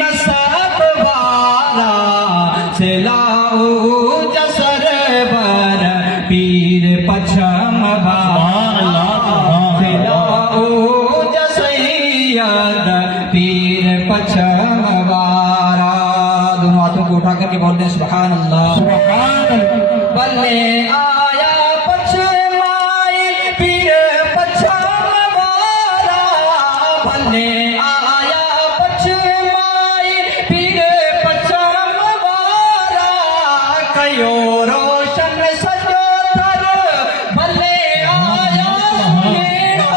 नसब वारा से लाओ जसर बर पीर पछम वाला से लाओ जसैयद पीर पछम वारा। दोनों हाथों को उठा करके बोलते हैं सुभान अल्लाह सुभान अल्लाह। बल्ले आया पछमाइल पीर पछम वाला बल्ले आया पछमाइल पीर पछम वाला कयो रोशन सजो थर बल्ले आया सुहेड़ा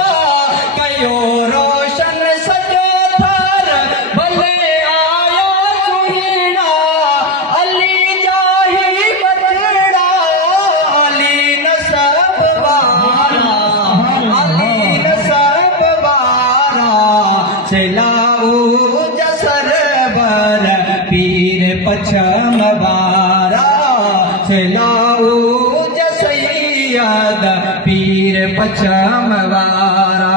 कयो रोशन सजो थर बल्ले आया सुहेड़ा अली जाही बचड़ा अली नसब वाला अली नसब वाला से लाओ जसर बर पीर पछम वारा से लाओ जसैयद पीर पछम वारा।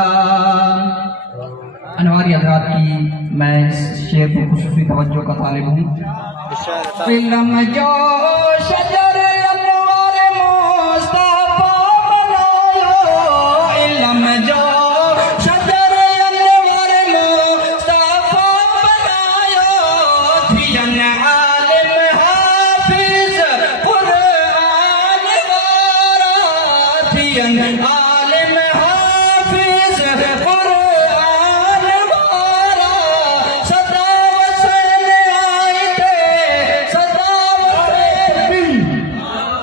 अनवारी हज़रात की मैं इस शेर को खुसूसी तवज्जो का तालिब हूँ। इल्म जो शजर अनवार मुस्तफा बनायो इल्म जो शजर अनवार मुस्तफा बनायो थियन आलिम हाफिज कुरान वारा थियन आलिम हाफिज कुरान वारा सदा वसन आए थे सदा वसन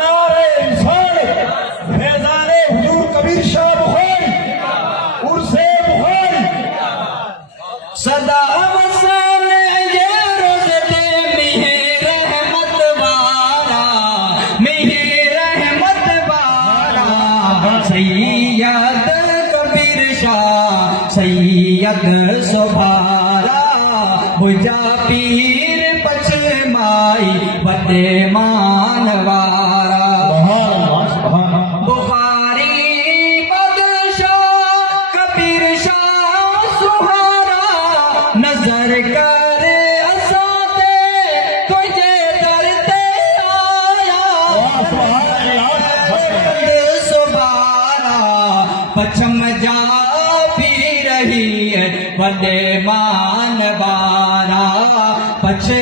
नारे इंसान फैजाने हुजूर कबीर शाह बुखारी उर्से बुखारी सदा वसन ये रोज़ते मिहे रहमत वारा मिहे रहमत वारा सैयद कबीर शाह सैयद सुभारा बुझा पीर पछमाई बदे मानवारा बुखारी बादशाह कबीर शाह सुहारा नजर कर असाते तुझे दरते आया सुबारा पछम जा पी रही है बदे मानवारा पछे